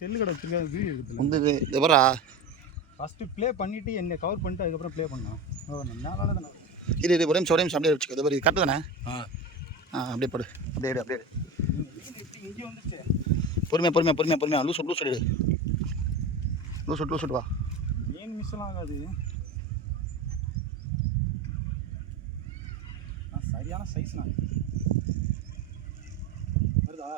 Cell கடை வச்சிருக்காது video எடுத்துல வந்து இது வரா ஃபஸ்ட்டு ப்ளே பண்ணிவிட்டு என்னை கவர் பண்ணிட்டு அதுக்கப்புறம் ப்ளே பண்ணோம். மேலால தானே. இது இது ஒரே நிமிஷம் ஒரே நிமிஷம் அப்படியே வச்சுக்கோ. இது கரெக்டு தானே? ஆ. ஆ அப்படியே போடு. அப்படியே எடு அப்படியே இங்கே வந்துச்சு பொறுமையாக பொறுமையாக பொறுமையாக பொறுமையாக லூஸ் லூஸ் எடு. லூஸ் விட்டு லூஸ் வா. மீன் மிஸ் எல்லாம் ஆகாது. ஆ, சரியான சைஸ் நான். வருதா?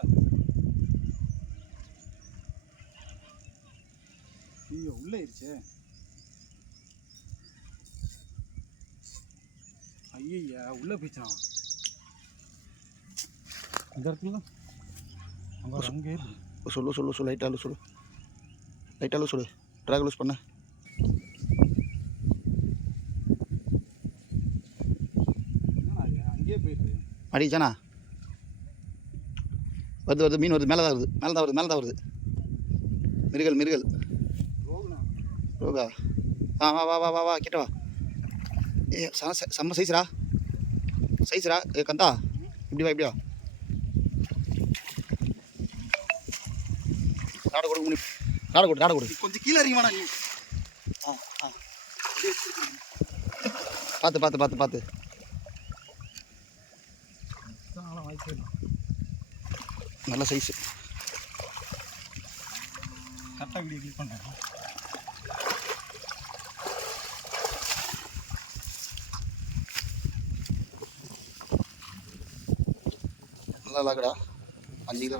ஐயோ உள்ள இருச்சே ஐயா உள்ள போயிடுச்சான் இந்த இடத்துல அங்கே அங்கே லூஸ் லைட்டாக லூஸ் விடு லைட்டாக லூஸ் விடு ட்ராக் லூஸ் பண்ண. அடிச்சானா வருது வருது மீன் வருது. மேலே தான் வருது. மேலே தான் வருது மேலே தான் வருது. மிருகல் மிருகல். ரோகா ஆ வா வா வா வா வா கிட்ட வா ஏ செம்ம சைஸ்ரா சைஸ்ரா ஏ கந்தா இப்படி வா இப்படி வா நாடு கொடு முனி நாடு கொடு நாடு கொடு கொஞ்சம் கீழே இறங்கிவானா நீ ஆ ஆ பார்த்து பார்த்து பார்த்து பார்த்து நல்ல சைஸு கரெக்டாக வீடியோ கிளிக் பண்ணுறேன் நல்லா இல்லாக்கடா அஞ்சு கிலோ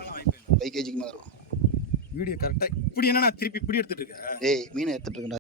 ஃபைவ் கேஜிக்கு மேலே இருக்கும். வீடியோ கரெக்டாக இப்படி என்னண்ணா திருப்பி இப்படி எடுத்துட்டு இருக்க? டேய் மீன் எடுத்துட்டு இருக்கேன்டா.